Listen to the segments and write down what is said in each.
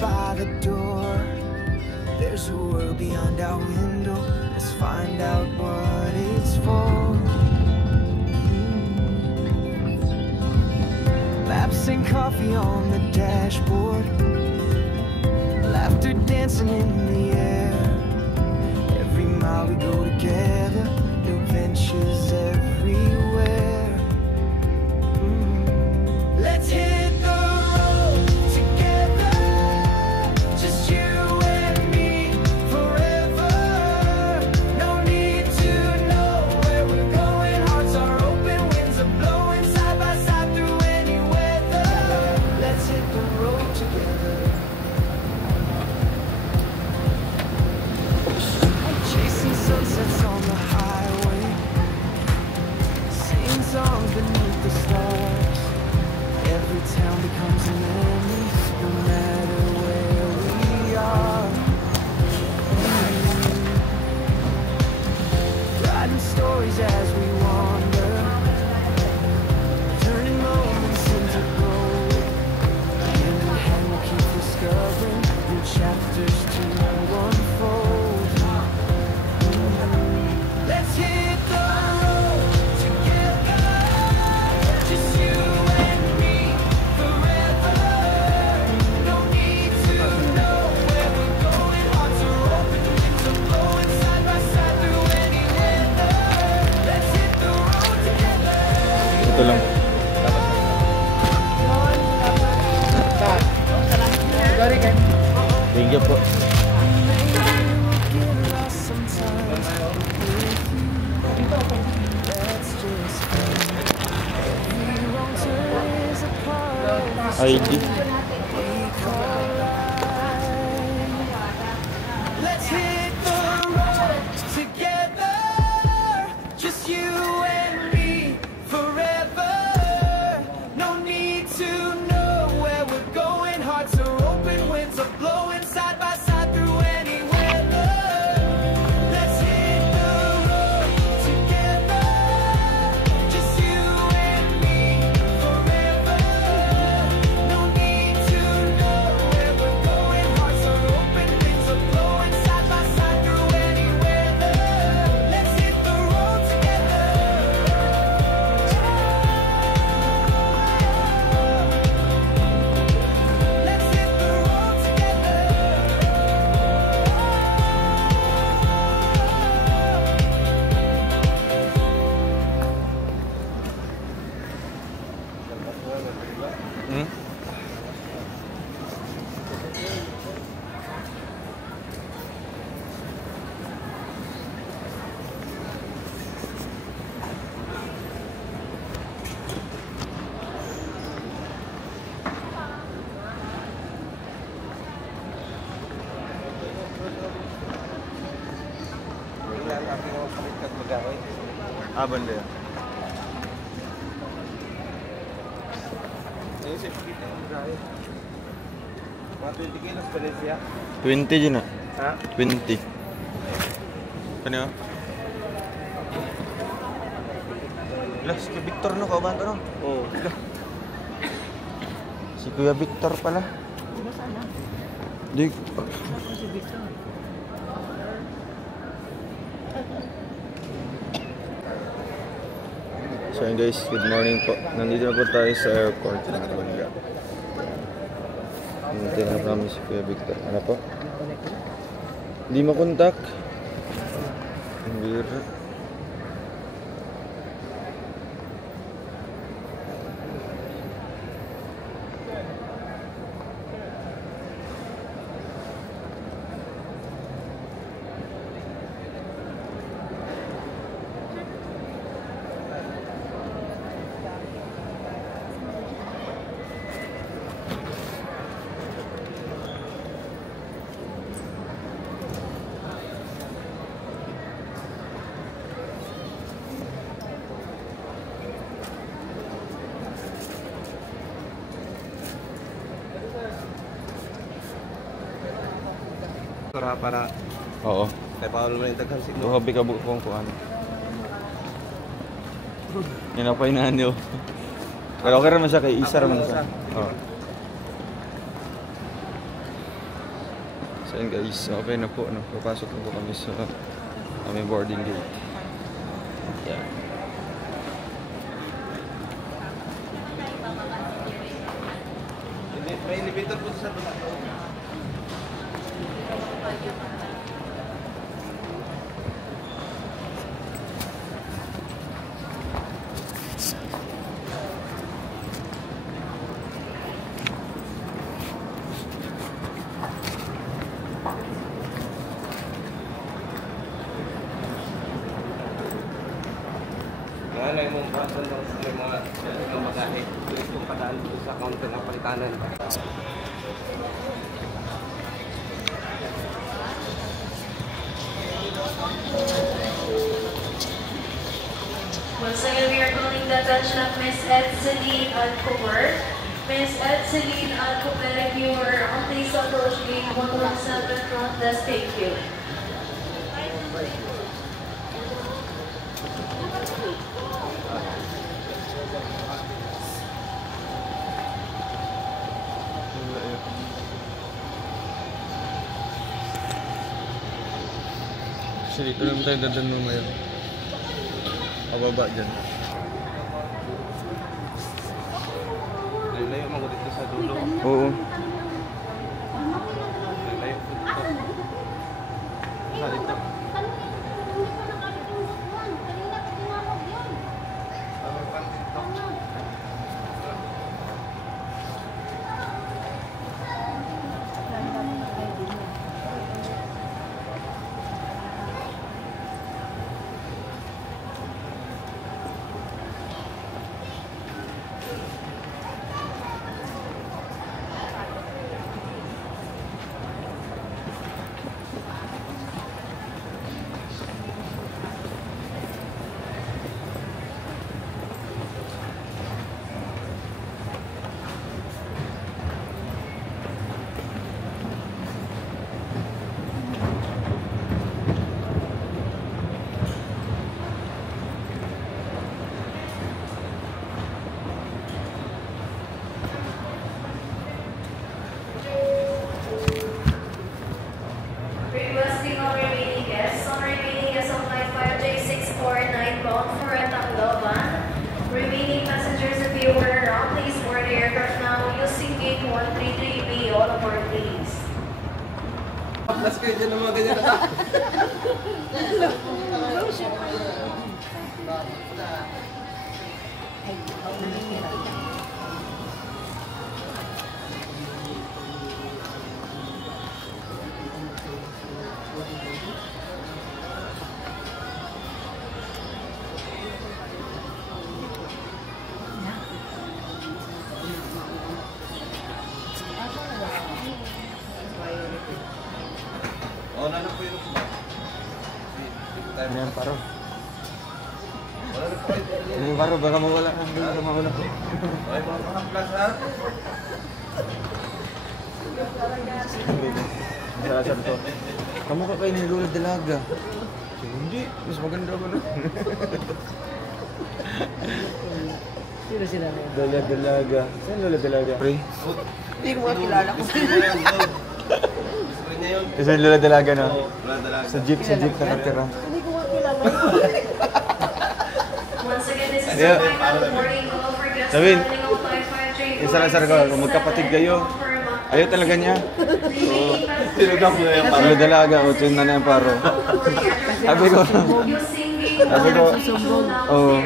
by the door. There's a world beyond our window. Let's find out what it's for. Laps and coffee on the dashboard, laughter dancing in the air. Every mile we go together, new ventures everywhere. Let's hit the road together, just you and me forever. No need to know where we're going. Hearts are open, winds are blowing side by side through any weather. Let's hit the road together. Chasing sunsets on the highway, singing songs beneath the stars. Every town becomes a memory, no matter where we are. Writing stories as we wander, turning moments into gold. Hand in hand we'll keep discovering new chapters to unfold. Let's hit the road together, just you and me forever. No need to know where we're going. Hearts are open, winds are blowing side by side through any weather. Let's hit the road together. Ito lang. Thank you po. ID. Let's hit the road together, just you and me forever. No need to know where we're going. Hearts are open, winds are blowing side by side through any weather. Let's hit the road together, just you and me forever. No need to know where we're going. Hearts are open, winds are blowing side by side through any weather. Let's hit the road together. Let's hit the road together. Hmm? Ah, banda yan. Ayun siya, pakita yung gaya. Mga 20 kilos pa rin siya. 20 dyan na. Ha? 20. Ano yun? Lah, si Kuya Victor no, kauban to no? Oo. Si Kuya Victor pala. Di. So yun guys, good morning po. Nandito na po tayo sa airport ng Bangga. Nandito na namin si Kuya Victor. Ano po? Hindi makontak. Ang bira. Para Oo. kay Paolo mo yung daghan siguro. Duhabi ka bukong kuhan. Yan ako inaan nyo. Pero okay naman siya kay Isa naman siya. Oo. So yun guys, okay na po. No? Papasok na po kami sa aming boarding gate. Yan. May elevator po sa baba. Nalay mong basan lang sa mga magahe. Tuwis kong padaan dito sa counter ng palitanan. Once again, we are calling the attention of Miss Edseline Alcover. Miss Edseline Alcover, if you were on please approach gate 117 front desk, thank you. Actually, ito naman tayo dadan mamaya. Pababa dyan. Layo mo dito sa dulo. Oo. Layo po dito. Sa dito. Requesting all remaining guests on flight 5J649 bound for Tacloban. Remaining passengers, if you were around, please board the aircraft now using gate 133B. All aboard, please. Plus kayo dyan ng mga ganyan na. Oo, na po yun. Ano yan, paro? Wala na po kayo. Ano yung paro? Baka mawala. Baka mawala ko. Okay, mga plus ha. Masasar to. Kamukha kayo ni Lola Dalaga. Hindi. Mas maganda ko na. Sino sila na yun? Lola Dalaga. Saan Lola Dalaga? Pre. Hindi ko makilala ko. Gusto niya yun. Kasi Lola Dalaga na. Wala talaga. Sa jeep nakatira. Hindi ko makilala Once again, this is Yeah. the final boarding call for guests Sabihin, traveling on flight 5J496 isa-asar ko, kung magkapatid kayo. Ayaw talaga niya. Sinugang mo na yung paro. Lola Dalaga. O, yun na yung paro. Sabi ko, sabi ko, oh,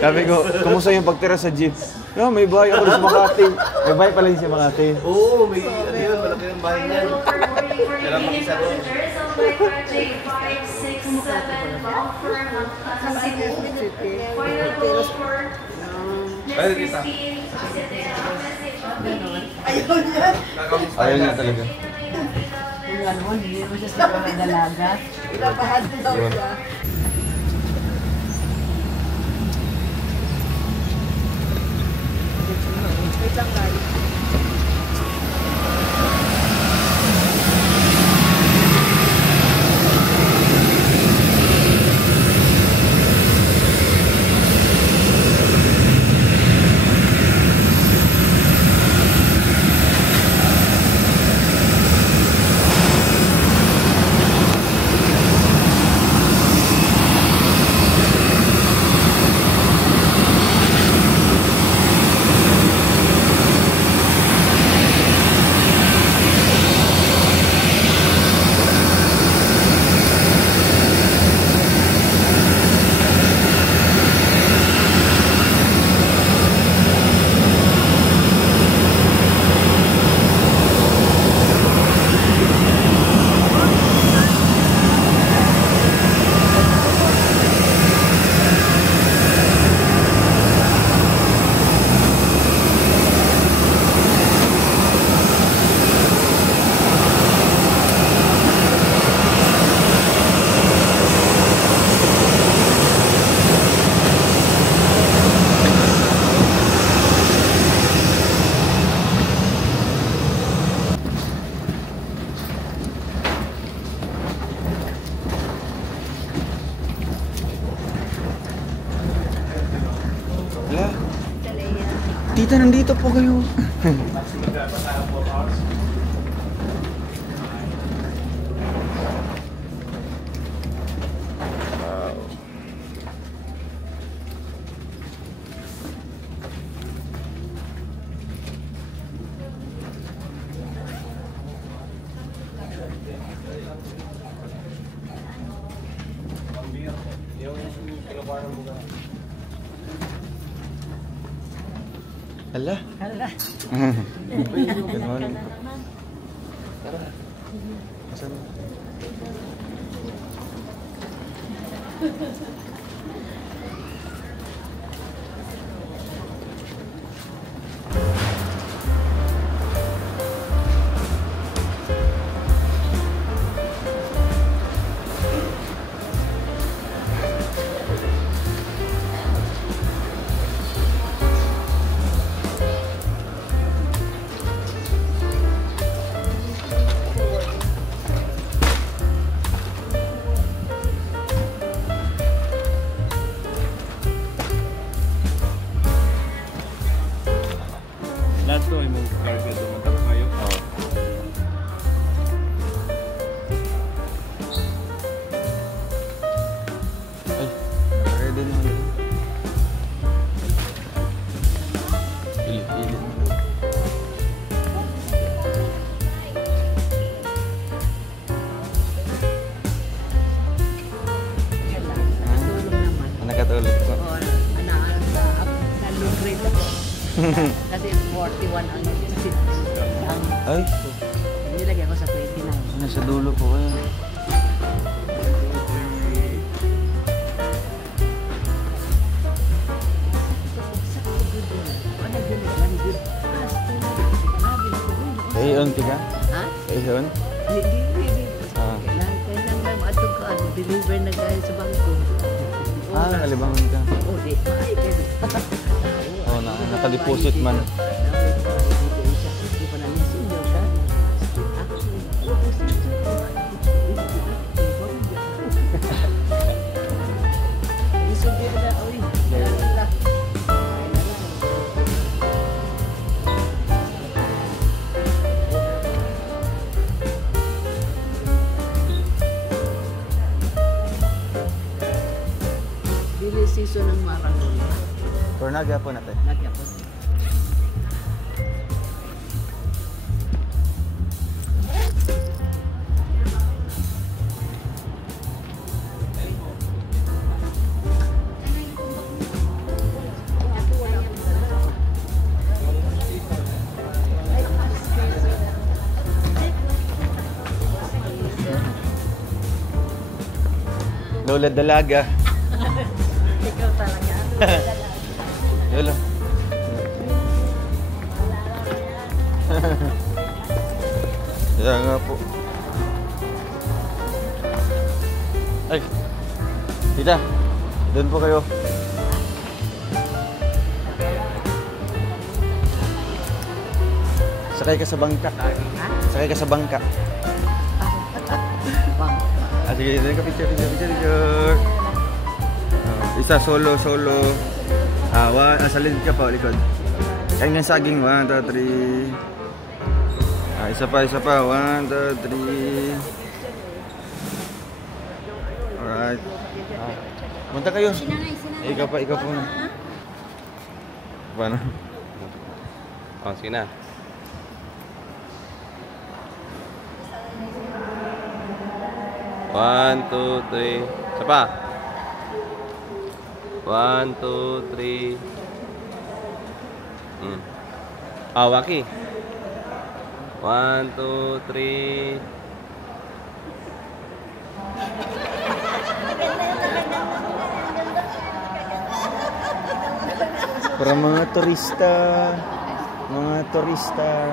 sabi ko, kumusta yung pagtira sa jeep? No, may bahay ako sa Makati. May bahay pala yung sa Makati. Oo, may ano yun. Malaki yung bahay niyan. Kailan makisa doon? Ayun, kita. Ayaw niya talaga. Yung ano, hindi mo siya sa mga dalaga. Pinapahad daw Yun. siya. Wait lang guys. Tita, nandito po kayo. Hala. Hala. Good morning. Tara. Asan? Lahat to ay mag-carga doon. Tapos kayo? Oo. Ay, ready na ulit. Pilit-pilit. Tulong naman. Nakatulog ko. Oo, nag-grade ako. Kasi 41 ang seat. Ay, Nilagyan ko sa 29. nasa dulo po kayo. Ayun, tiga. Ha? Ayun. Hindi. Ah. Kailan lang maatog ko, deliver na gaya sa bangko. Ah, nalibangan ka. Oo, di. Ay, kaya. Oo, nakadeposit man. Hindi pa namin senior ka. Isugir na, oy. Dili season ng marathon. Pero nagyapon natin. Nagyan ko. Lola Dalaga. Ikaw talaga. Lola. Kaya nga po. Ay. Tita. Doon po kayo. Sakay ka sa bangka. Sakay ka sa bangka. Bang. Ah, sige, doon ka picture. Isa solo. Sa likod ka pa, likod. Kain ng saging, 1, 2, 3. Isa pa, 1, 2, 3. Alright. Punta kayo. Ikaw pa na. Paano? Oh, sige na. One, two, three. Isa pa. 1, 2, 3. Waki. 1, 2, 3. Para mga turista. Mga turista.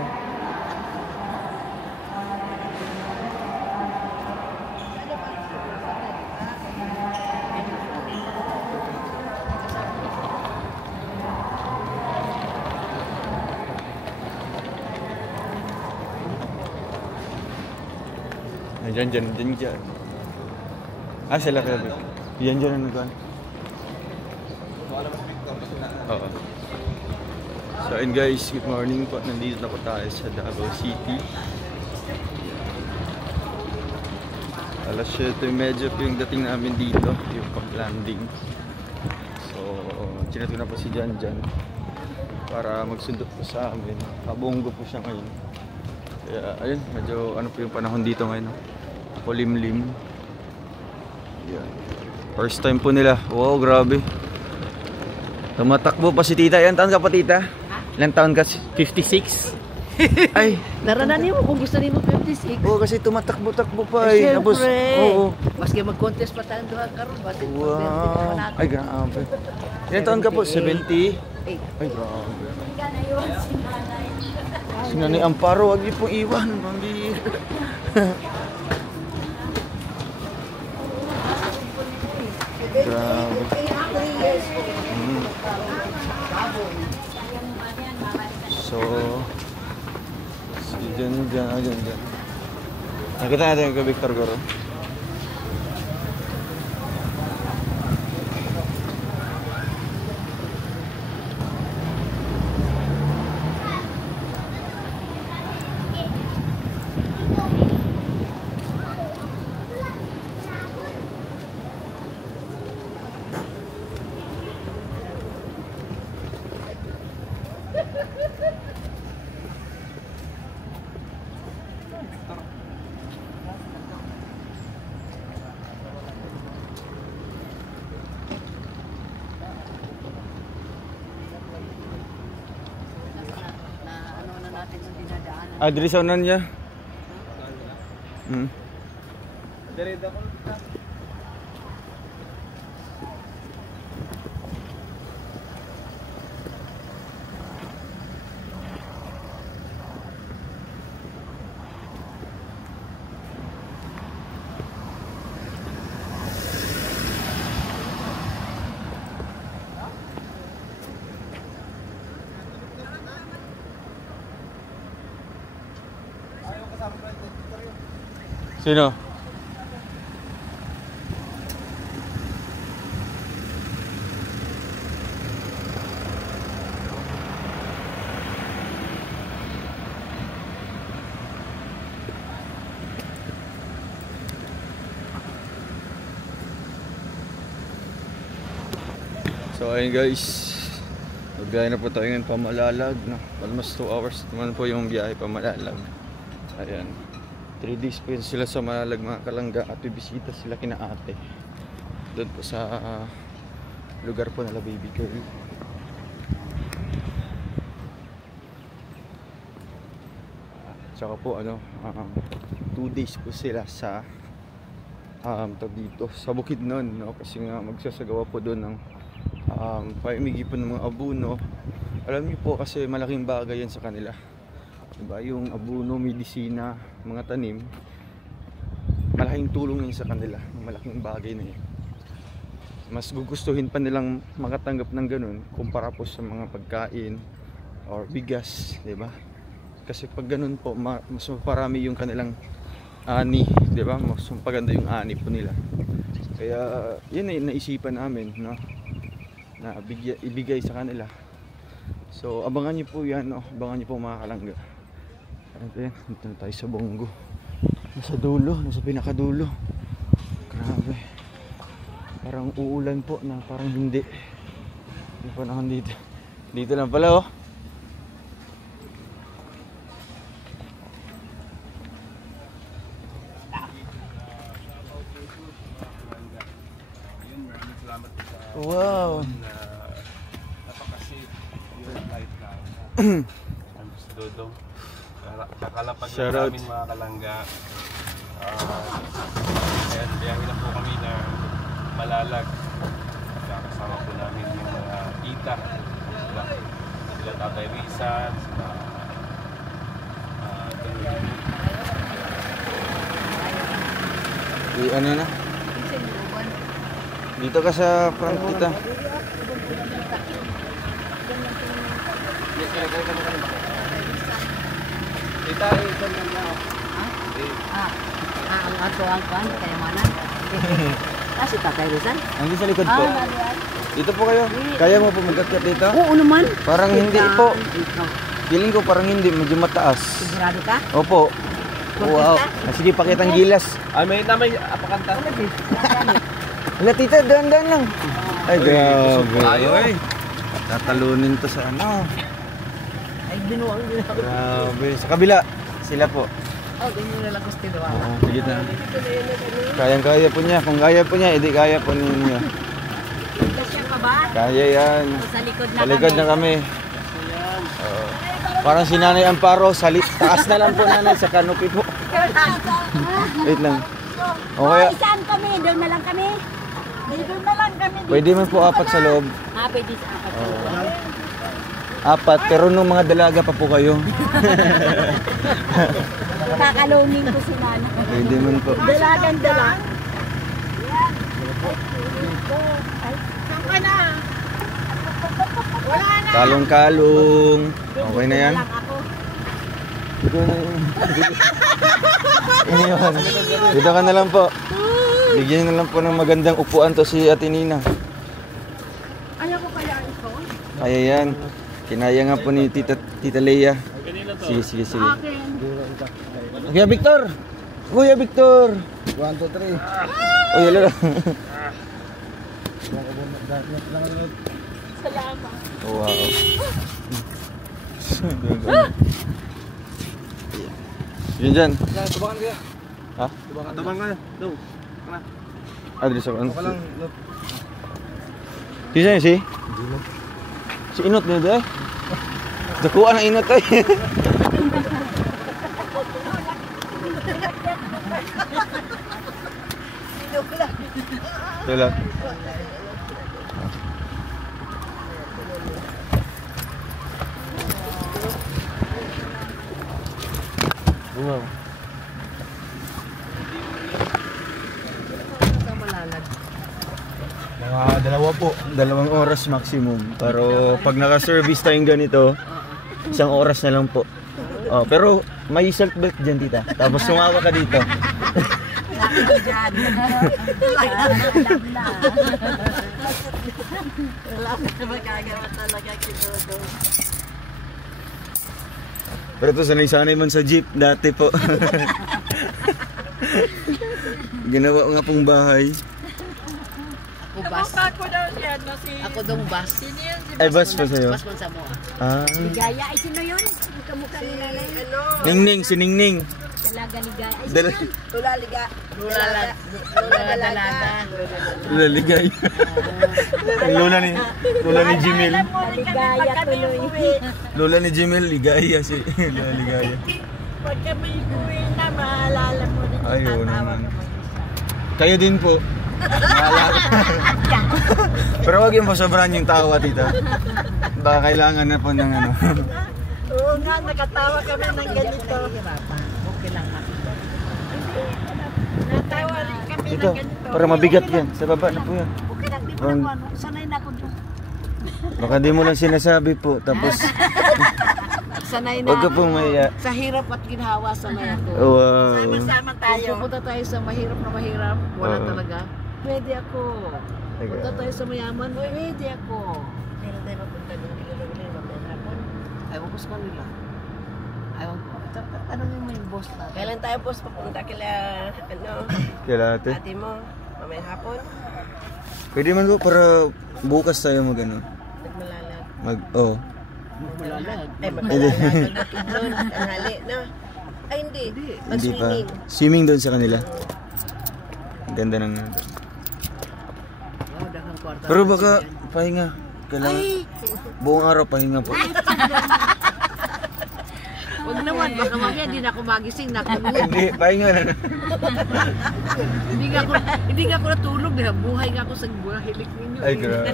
Diyan. Ah, sila kayo. Diyan na nagwan. Oo. So ayun guys, good morning po. Nandito na po tayo sa Davao City. Alas 7:30 po yung dating namin dito, yung pag-landing. So, chinato na po si Jan para magsundo po sa amin. Kabonggo po siya ngayon. Kaya ayun, medyo ano po yung panahon dito ngayon. Kulimlim. Yan. First time po nila. Wow, grabe. Tumatakbo pa si tita. Ilan taon ka pa tita? Ilan taon ka? 56. Ay, Naranan mo kung gusto niyo 56. oo kasi tumatakbo-takbo pa eh. Tapos, Siyempre. oo. Maski mag-contest pa tayong duha karon, basta Wow. Ay, grabe. Ilan taon ka po? 70? 8. Ay, grabe. Si Nanay Amparo, wag niyo pong iwan. Pambihira. Grabe. So, si Jan. Nakita natin kay Victor Goro. Ano na natin yung dinadaanan. Adri sa unan niya. Sino? So ayun guys, magbiyahe na po tayo ngayon Pamalalag, no? Almost 2 hours naman po yung biyahe Pamalalag. Ayan, 3 days po yun sila sa Malalag mga kalangga at bibisita sila kina ate doon po sa lugar po nila baby girl. Tsaka po ano, 2 days po sila sa dito sa Bukidnon, no? Kasi nga magsasagawa po doon ng paimigipon ng mga abuno. Alam niyo po kasi malaking bagay yan sa kanila, diba? Yung abuno, medisina, mga tanim, malaking tulong yun sa kanila. Malaking bagay na yun. Mas gugustuhin pa nilang makatanggap ng ganun kumpara po sa mga pagkain or bigas, diba? Kasi pag ganun po, mas maparami yung kanilang ani, diba? Mas maganda yung ani po nila. Kaya yun ay naisipan namin, no? Na ibigay sa kanila. So abangan niyo po yan, no? Abangan niyo po mga kalangga. Ayan, dito na tayo sa Bonggo. Nasa dulo, nasa pinakadulo. Grabe. Parang uulan po na parang hindi. Yung panahon dito. Dito lang pala, oh. Wow. Napaka-safe yung flight na. I'm just Dodong. Kakalapag Shout na out. namin mga kalangga. Ayan, biyahe na po kami na Malalag. Kasama po namin yung mga tita. Sila Tatay Rizal, sila Ano na? Dito ka sa front kita. Ang ato ang kwan, kayamanan. Si Tatay Rizal. Nandito sa likod po. Nalian. Dito po kayo. Kaya mo po mag-akyat dito? Oo naman. Parang hindi po. Feeling ko parang hindi, medyo mataas. Sigurado ka? Opo. Wow. Sige, pakitang gilas. Ay, may apakanta. Wala tita, dahan-dahan lang. Ay, grabe. Tayo eh. Tatalunin to sa ano. Ay, binuang nila. Grabe. Sa kabila, sila po. Oh, ganyan na lang gusto diba? Oo, sige na. Kayang-kaya po niya. Kung kaya po niya, edi kaya po ninyo. Kasya ka ba? Kaya yan. Sa likod na Sa likod na kami. Oo. Parang si Nanay Amparo, taas na lang po nanay sa canopy po. Wait lang. Okay. Saan kami? Doon na lang kami. Doon na lang kami. Pwede man po apat sa loob. Pwede sa apat sa loob. Apat, pero nung mga dalaga pa po kayo. Kakalungin ko si Nana. Pwede man po. Dalagang dalag. Saan ka na? Wala na. Kalong-kalong. Okay na yan? Dito na yun. Iniwan. Dito ka na lang po. Bigyan na lang po ng magandang upuan to si Ate Nina. Ayaw ko kaya ito. Kaya yan. Kinaya nga po ni Tita Leia. Sige, sige, sige. Kuya Victor! Kuya Victor! 1, 2, 3. Oh, yala lang. Salamat. Oh, wow. Yun dyan. Tubangan kaya. Ha? Tubangan kaya. No. Adres ako. Ano? Sisa yun si? Si Inot niya doon eh. Dakuan ang Inot eh. Wala. Wow. Mga dalawa po. 2 oras maximum. Pero pag naka-service tayong ganito, 1 oras na lang po. Oh, pero may seatbelt dyan, tita. Tapos sumawa ka dito. Pero ito, sanay-sanay man sa jeep dati po. Ginawa nga pong bahay. Ako dong bus. Ay, bus pa sa'yo? Bus man sa mo. Ah. Ligaya, ay sino yun? Kamukha ni Nanay. Ningning, si Ningning. Dalaga ligaya. Ay, Dala Lula dalaga. Lula Ligay. Lula ni Jimil. Ligaya tuloy. Lula ni Jimil, Ligaya si Lula Ligaya. Pag kami uwi na, maalala mo rin. Ayun naman. Kayo din po. Maalala. Pero wag yung masobrahan yung tawa, tita. Baka kailangan na po ng ano. Oo nga, nakatawa kami ng ganito. Okay lang ako. Natawa rin kami Ito, ng ganito. para mabigat yan. Sa baba na po yan. Okay lang, di mo naman. Sanay na ako doon. Baka di mo lang sinasabi po. Tapos, Sanay na. wag ka pong maya. Sa hirap at ginhawa, sanay ako. Wow. Sama-sama tayo. Pupunta tayo sa mahirap na mahirap. Wala Oo. talaga. Pwede ako. Teka. Punta tayo sa mayaman. Pwede ako. Pero tayo mapunta doon. Ayaw ko sa kanila. Ayaw ko. Tanongin mo yung boss natin. Kailan tayo boss papunta kila Kaya ate. ate mo? Mamayang hapon? Pwede man po para bukas tayo mag ano. Nagmalalag. Oh. Malalag. Ay, magmalalag. Doon, tanghali, no? Ay, hindi. Hindi pa. Mag-swimming. Swimming doon sa kanila. Ang ganda ng Oh, dagang kwarta. Pero baka pahinga. Kailangan. Buong araw pahinga po. Huwag naman, baka mamaya hindi na ako magising na Hindi, pahinga na. hindi nga ako natulog dahil buhay nga ako sa hilik ninyo. Ay, grabe.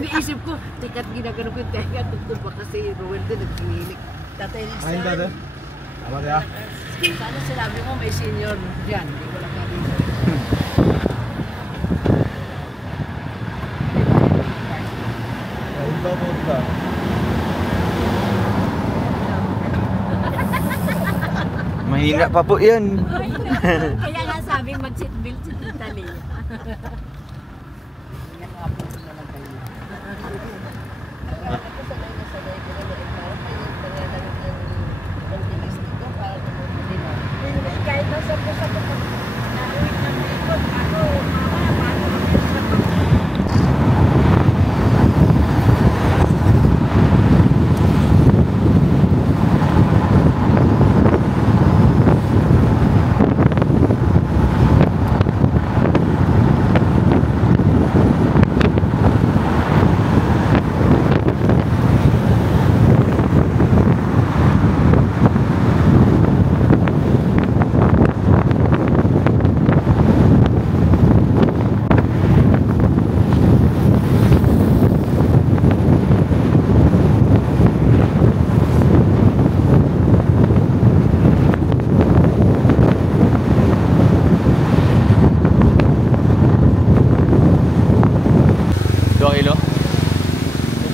Iniisip ko, tikat ginagano ko yung tenga, tugtog ba kasi Ruel din nagkinilik. Tatay Lisa. Ayun dada. Tama kaya? Sana sinabi mo may senior dyan. Hindi ko lang nabisa. Ayun ba po ba? Mahina pa po yan. Kaya nga sabi mag-seatbelt si Tita Lea.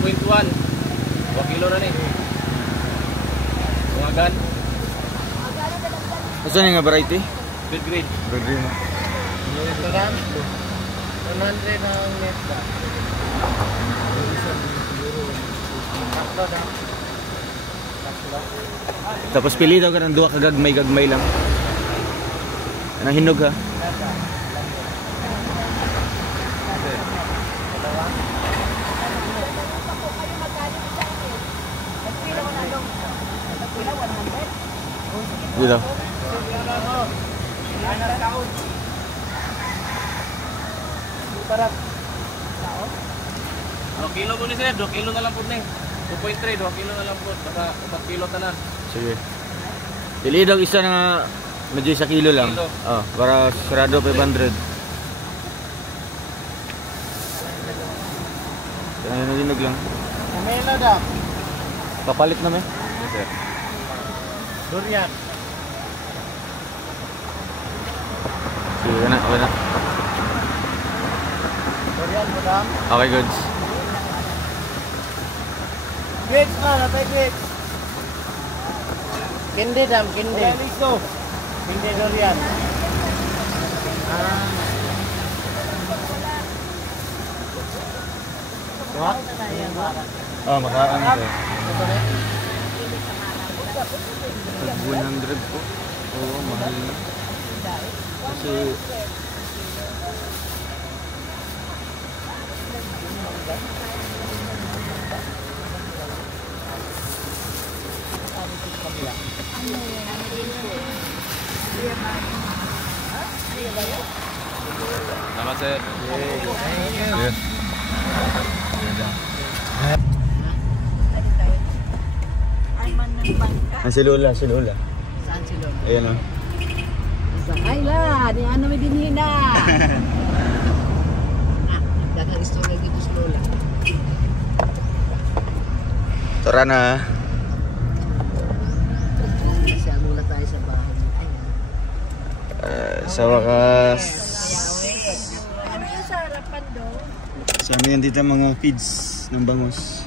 2.1. 2 kilo na ni. Tungagan. Asa nga variety? Good grade. Bagay na. Madam, 100 ang net ba? Tatlo daw. Tapos pili daw ka ng 2 kagagmay-gagmay lang. Anong hinog ha? Dito. 2 kilo po ni sir, 2 kilo na lang po ni. 2.3, 2 kilo na lang po. Baka 4 kilo tanan. Sige. Pili daw isa na medyo 1 kilo lang. Kilo. Oh, para sarado 500. Kaya hinog lang. Kamela daw. Papalit namin. Yes sir. Durian. Sige na, okay na. Durian, madam. Okay, goods. Grapes na, natay grapes. Kinde dam, kinde. Kinde durian. What? Oh, makaan ito. 100 po. Oo, mahal na. Kasi Salamat sir. yes. Si Lola, si Lola. Saan si Lolo? Ayan o. Ay la, di ano may dinhina. Dagang istorya dito si Lola. Tara na. Siya mula tayo sa bahay. Sa wakas. Ano yung sa harapan doon? Sa amin yan dito mga feeds ng bangus.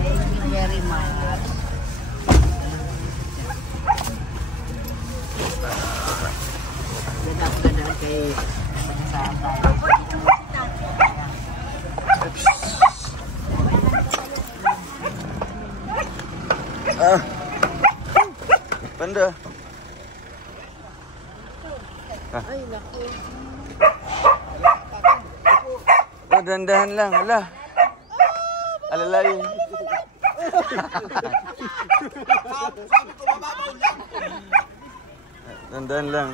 Thank you very much. Gadap-gadap kay sa tayo. Ah. Panda. Ay, naku. Oh, dandahan lang. Ala. Alalayin. Dandahan lang.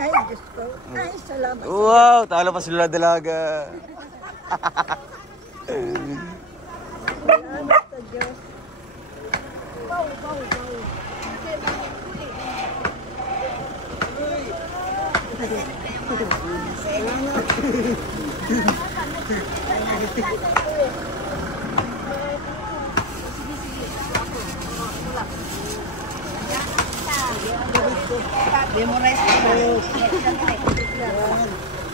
Ay, Diyos ko. Ay, salamat. Wow, talo pa sila dalaga. Salamat sa Diyos. Wow, wow, wow. Memorize ko.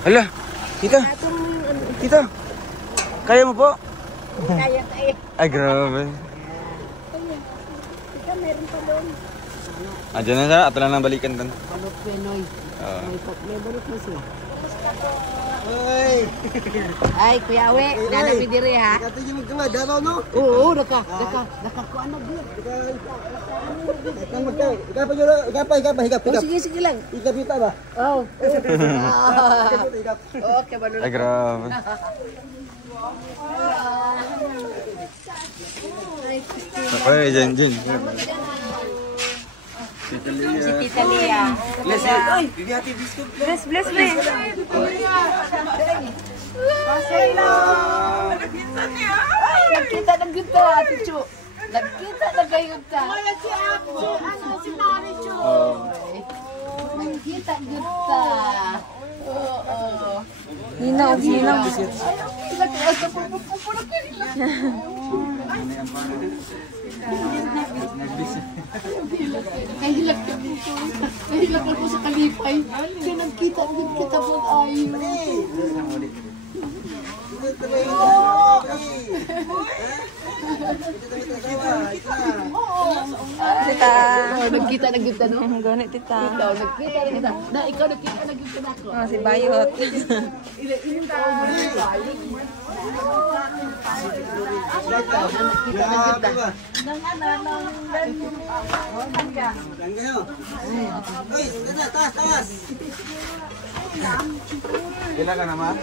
Hala, kita. Kita. Kaya mo po? Kaya tayo. Ay, grabe. Kita meron pa doon. Diyan na siya. Ato lang ng balikan doon. Balot Penoy. May balot na siya. Ay, Kuya Awe, nanami diri ha. Kata yung magkama, daraw no? Oo, daka ko ano dir. Higap. Sige lang. Higap ba? Oh. Okay, balot. Ay, grabe. Okay, dyan. Si Tita Lia. Bless. Nagkita ng gunta, Ate Chu. Nagkita na kayo ta. Wala si Mari Chu. Nagkita gunta. Oo. Ninaw. Nahilak ka dito. Nahilak ako sa kalipay. Kaya nagkita mo ay. Tita. Nagkita no? Ganit, tita. Ikaw nagkita. Na ikaw nagkita na ako. Oh, si Bayot. Kailan ka naman?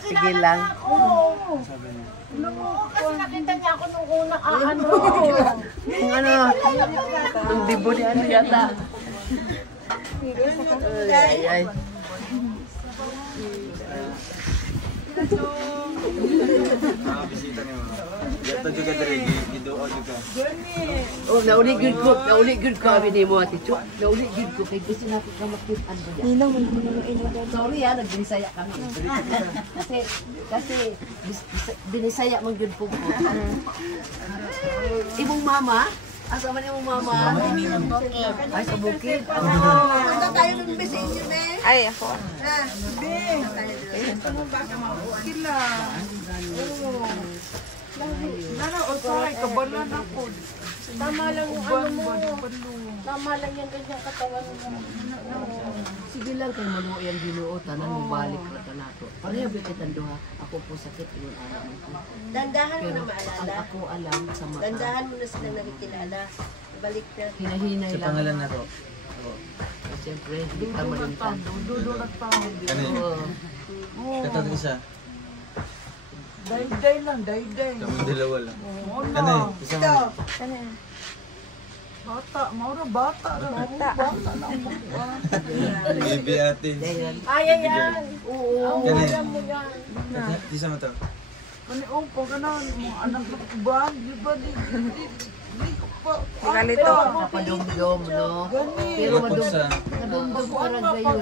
Sige lang. Kung ano, yung dibo ni ano yata. Ay. Bisita ni mo. Yato juga diri giduo juga. Oh, nauli good ko abi ni mo ati Chu. Nauli good ko kay gusto natin ka makita ba diyan. Ninang, man. Sorry nagbinisaya kami. Kasi binisaya man gyud po. Imong mama? Asa man imong mama? Ay, sa bukid. Punta tayo ng mesenyo, me. Ay, ako. Tama lang yung ano mo. Tama lang yung ganyan katawan mo. Sige lang kay maluo yung Ginoo tanan mo balik na nato. Pareha bitan duha. Ako po sakit yun alam ko. Dandahan mo Pero na ang maalala. ako alam sa mata. Dandahan mo na sila nakikilala. Balik na. Hinahinay lang. Pangalan na ro. Siyempre, hindi ka malintan. Oo. Katag isa. Day lang. Kami dalawa lang. Kanay, isa mo. Bata. Baby ate. Kaya yan. Oo. Kanay. Alam mo yan. Isa mo to. Galito. Kapadum-dum, no? Pero Kapag sa... madumdum parang gayon.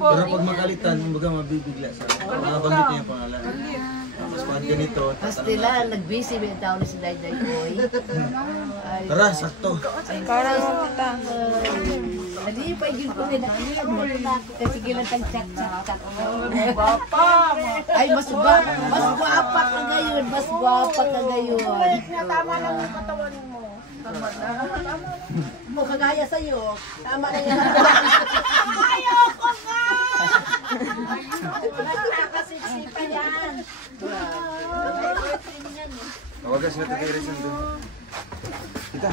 Pero pag magalitan, kumbaga mabibigla sa... Mabanggit niya yung pangalan. Tapos pag ganito, Pastila, nag-busy may tao na si Dayday Boy. tara, sakto. Ikaw lang mo, tita. Hindi pa yun ko nila. Kasi gilang tag chat. Ay, mas guwapa ka ngayon. Mas guwapa ka ngayon. Tama lang yung katawan mo. Tama lang. Mo kagaya sa'yo. Tama lang yung katawan. Ayoko nga! Nakakasisipa yan. Tawagan sila tayo Rizal doon. Kita.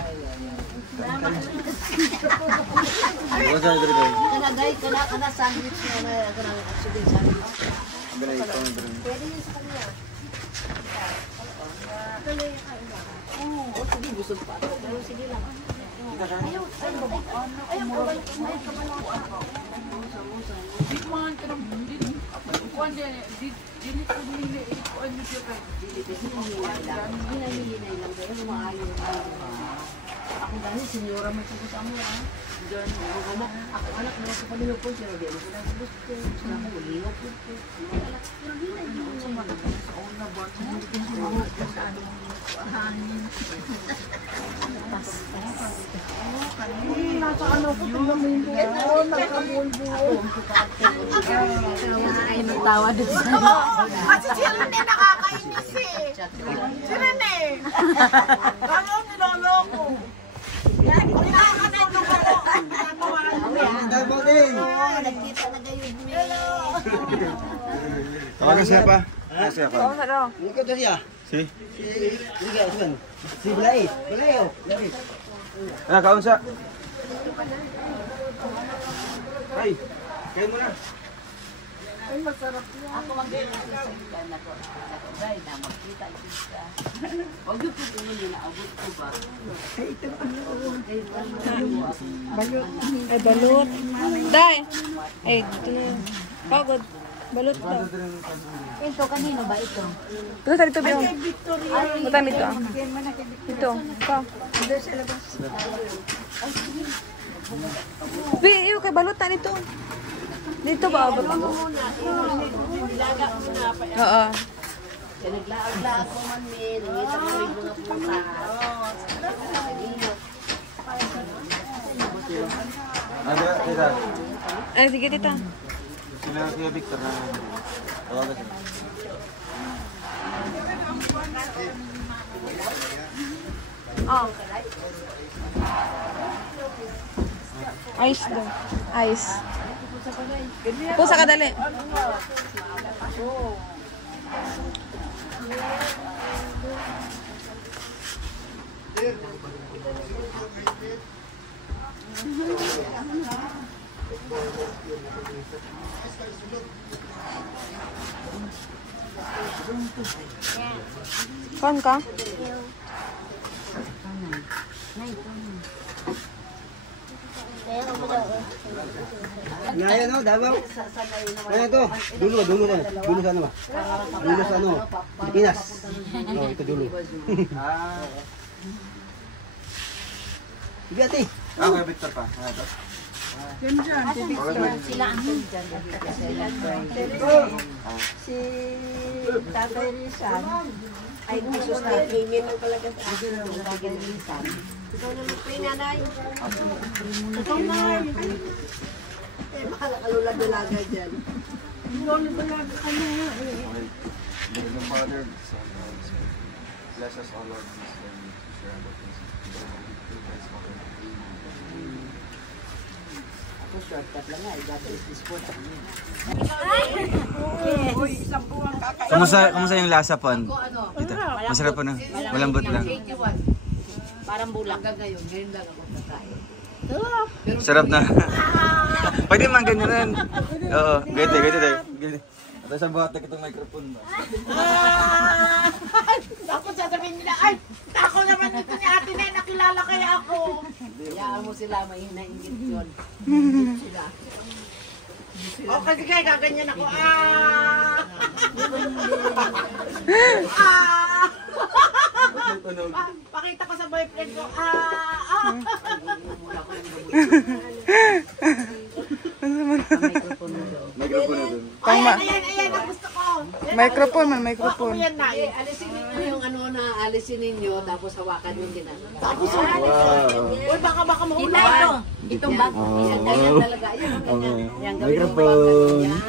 Tawagan diri doon. Kanagay, kana sandwich na kana oxygen sandwich. Diri ito na diri. Pwede yun sa kanya. Oo, sige, busog pa. Pero sige lang. Hinahinay lang kayo, maayon. Ako dahil, senyora mo sa kasama ha. Diyan, ako anak mo sa panilupon, pero di mo ko na gusto. Sila mo, uliwag yun po. Nasa ano ko, tingnan mo yung buo. Nagkamulbuo. Ay, nagtawa din sa Kasi si Rene nakakainis eh. Si Rene. Ano niloloko? Kung nakakatulog ako, ginagawa niyo. Nagkita na kayo. Tawagan siya pa. Siya pa. Oo, ano? Ikaw to siya. Si. Si Bulay. Bulay oh. Ana kaon sa. Ay, kain mo na. Ako mag-iisip ako. Bay, na makita kita. Huwag yung pupuno nila, abot ko ba? Ay, balut. Day! Ay, ito na yun. Pagod. Balut daw. Ito, kanino ba ito? Ito sa dito, Biyo. Butan dito. Ito. Ito. Bi, iyo kay balutan ito. Dito ba? Abot ako. Nilaga ko na. Oo. Naglaag-laag ko man, min. Nangita ko rin mga puta. Ada, tita. Ay, sige, tita. Sila Kuya Victor na. Tawagan sila. Ice daw. Ice. Pusa ka dali. Pan ka? Ngayon, no, Davao. Ngayon to. Dulo na. Dulo sa ano ba? Dulo sa ano? Pilipinas. Oh, ito dulo. Sige, ate. Kuya Victor pa. Si Tatay Rizal ay gusto na imin lang talaga sa akin ng Tatay Rizal. Ikaw na magpinanay. Ikaw na. Eh, makalakalulag-dulaga dyan. Ikaw na balaga ka na. The Father, Son, and Holy Spirit. Bless us all, Lord, please, and share our blessings. Ako shortcut lang nga. God is this for Kamusta yung lasa pon? Dito. Masarap po na. Malambot lang. Parang bulaga ngayon. Ngayon lang ako nakain. Sarap na. Pwede man ganyan rin. Oo, gete tayo. Ito sa buhat na itong microphone ba? Ako sasabihin nila, ay, ako naman ito ni Ate Nen, nakilala kaya ako. Hayaan mo sila, may hinaingit yun. Sila. O kasi kaya gaganyan ako, pakita ko sa boyfriend ko, Microphone na dun. Ayan, ang gusto ko. Microphone man, microphone. Yan na, Alisin ninyo yung ano na alisin ninyo, tapos hawakan yung ginagawa. Tapos, uy, baka mahula. Itong bag. Yan talaga. Yan, ganyan. Yan, gawin mo Microphone. yan.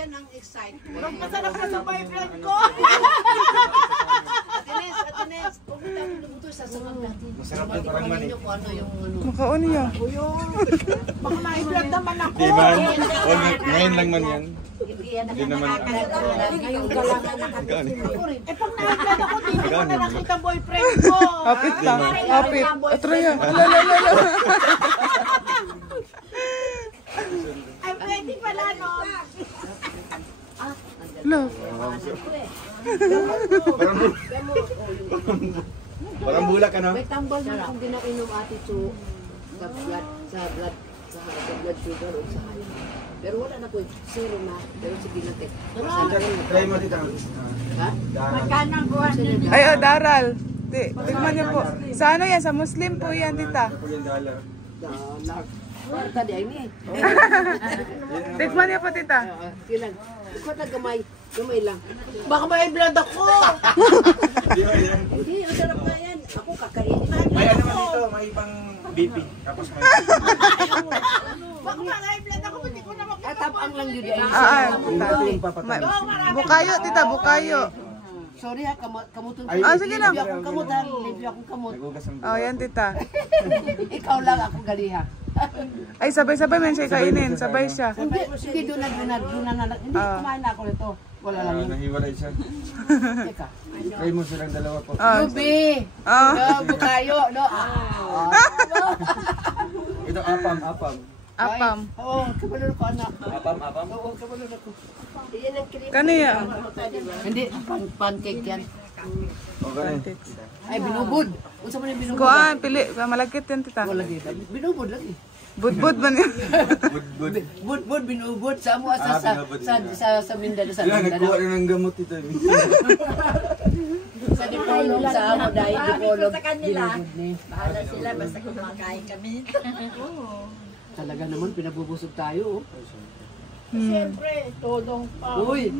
Nandyan ang excitement. Masarap na sa boyfriend ko. Atines, huwag mo tayo lumutoy sa sangag natin. Masarap na parang mani. Kung ano yung ano. Makaon niya. Baka na-vlog naman ako. Di man. Ngayon lang man yan. Hindi naman. Ngayon ka lang. Eh, pag na-vlog ako, dito ko na nakita boyfriend ko. Hapit ka. Hapit. Atraya. Alala. Ay, pwede pala, no? Love. Parang bulak ano? May tambal na kung dinainom ate Chu sa blood sugar o sa high. Pero wala na po, zero na. Pero sige na tek. Try mo dito. Ha? Magkano ang buwan ninyo? Ay, daral. Tignan niyo po. Sa ano yan? Sa Muslim po yan, tita. Ako yung dollar. Tadi ay ni. Tignan niyo po, tita. Kilang. Ikaw na gamay lang. Baka may blood ako. Di ba yan? Hindi, ang sarap na yan. Ako kakainin. May ano naman dito, may pang BP. Tapos may... Baka may blood ako, hindi ko na makita. Tapang lang yun. Bukayo, tita, bukayo. Sorry ha, kamutun. Sige lang. Libre akong kamut ha. Libre akong kamut. Nagugas ang... Oh, yan, tita. Ikaw lang ako galiha. Ay, sabay-sabay man siya kainin. Sabay siya. Hindi, doon na. Hindi, kumain na ako nito. Wala lang yun. Nahiwalay siya. Teka. Try mo silang dalawa po. Ruby! Oh. No, bukayo. No. Ito apam. Apam. Oo, kabalor ko anak. Apam. Oo, kabalor ako. Yan ang cream. Kaniya. Hindi, pancake yan. Okay. Ay, binubod. Unsa man yung binubod? Kuan, pili. Malagkit yan, tita. Wala dito. Binubod lagi. Budbud man yan. Good. Bud, binubod sa mo sa Mindanao sa Yan, nagkuha Mindanao. rin ng gamot ito. Sa dipolong sa amo dahil dipolong. sa kanila. Binubod ni. Bahala sila, basta kumakain kami. Talaga naman pinabubusog tayo. Siyempre, todong pa. Uy!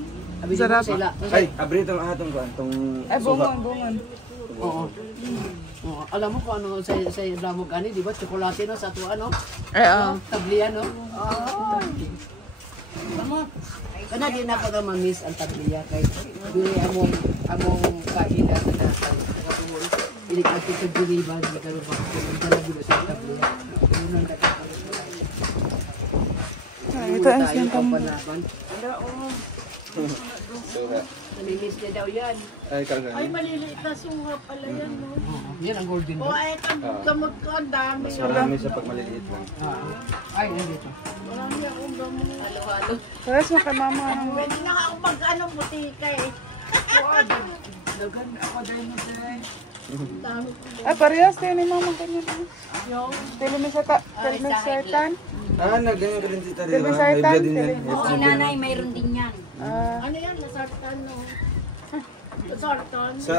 Sarap. Ay, abri itong atong ko. Itong Ay, bungon. Oo. Oo. Alam mo kung ano sa Ramog ani, di ba? Tsokolate no sa tuwa, no? Tabliya, no? Kana di na ko na ma-miss ang tabliya kay dili among kainan na katungol. Ili ka sa Geneva, di ka ro ba? Dalago sa tabliya. Unang Ito ang siyang panaban. suha. Namimiss niya daw yan. Ay, kagan. Ay, maliliit na sunga pala yan, no? Yan ang golden O, ay, gamot ko, ang dami. Mas marami siya pag maliliit lang. Ay, nandito. Marami akong gamot. Halo-halo. Parehas mo kay mama. Pwede na ako mag-ano, butika eh. Dagan ako dahil mo sila. Ay, parehas tayo ni mama. Kanya na. Telemisartan. Ganyan ka rin tita rin. Telemisartan. Si nanay, mayroon din yan. Ano yan, nasartan, no? Nasartan. Sa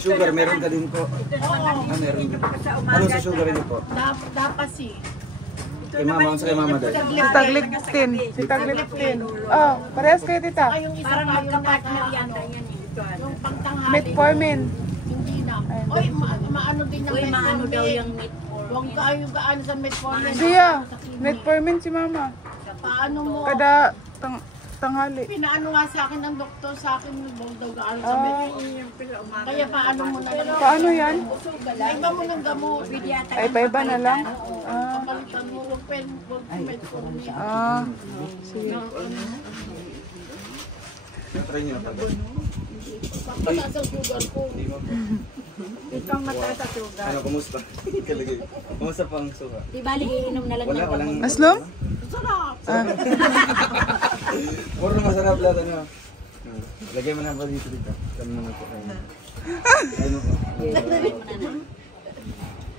sugar, meron ka din po. Meron din. Ano sa sugar rin po? Dapasi. Kay mama, kay mama dahil. Si Tagliptin. Oh, parehas kayo tita. Ay, yung isa Parang pa yung magka-partner yata yan eh. yung pangtanghali. Metformin. Hindi na. Oy, maano din yung Uy, maano daw metformin. yung meat for Huwag kayo gaano sa metformin. Siya. Metformin si mama. Paano mo? Kada tanghali. Pinaano nga sa akin ng doktor sa akin, huwag daw gaano sa metformin. Kaya paano mo na lang? Paano yan? Iba mo ng gamot. Ay, paiba na lang. Kapalitan mo, huwag metformin. Sige. Try niyo na pag. Pagpataas ang sugar ko. Ito ang mataas sa sugar. Ano, kumusta? Kalagay. Kumusta pa ang suha? Di bali, iinom na lang ng gamot. Walang... Aslom? Sarap. Puro masarap lahat ano. Lagay mo na pa dito. Kami na po. Ano po?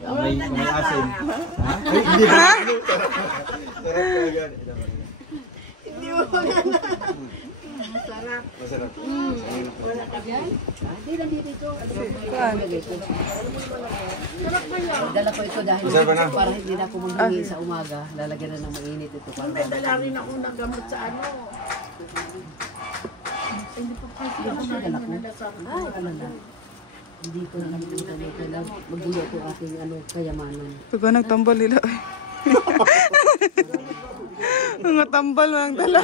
May asin. Ha? Ay, hindi ba? Sarap ka agad. Hindi mo magana. Masarap. Masarap. Wala ka dyan? Hindi lang dito. Dala ko ito dahil Masarap na. para hindi na ako maghingi sa umaga. Lalagyan na ng mainit ito. Para May dala rin ako ng gamot sa ano. Hindi pa kasi ako dala ko. nalasap. Ay, ano na. Hindi ko nakalimutan na kailang magulo ko aking kayamanan. Pagka nagtambal nila. Mga tambal lang dala.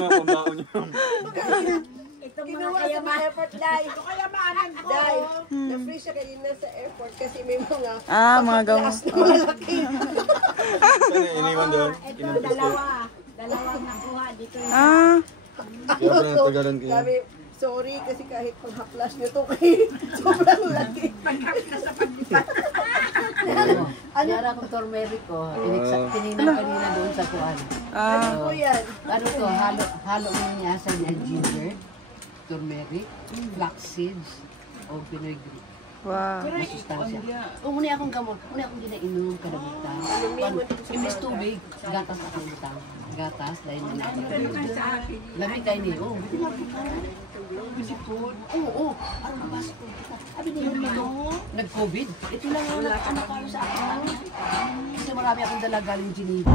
Ito mga kayamanan. Effort, Day. Ito kayamanan ko. Day, na-free siya kanina sa airport kasi may mga Mga gamot. malaki. Iniwan doon. Ito, dalawa nakuha dito. Kaya pa na tagalan kayo. Sabi, sorry kasi kahit pang-haplas nyo to kay sobrang laki. Ano? Yara kong turmeric ko. Tinignan kanina doon sa kuan. Ano po yan? Ano to? Halo mo niya sa ginger, turmeric, flax seeds, o Pinoy Greek. Wow. Masustansya. Muna akong gamot. Muna akong ginainom kada butang. Imbis tubig, gatas akong butang. Gatas, dahil na natin. Lamig kayo niyo. Oh, hindi na Bisikod. Oo. Ano ba bas ko? Abi niyo nag-COVID. Ito lang ang anak ko sa akin. Kasi marami akong dala galing Geneva.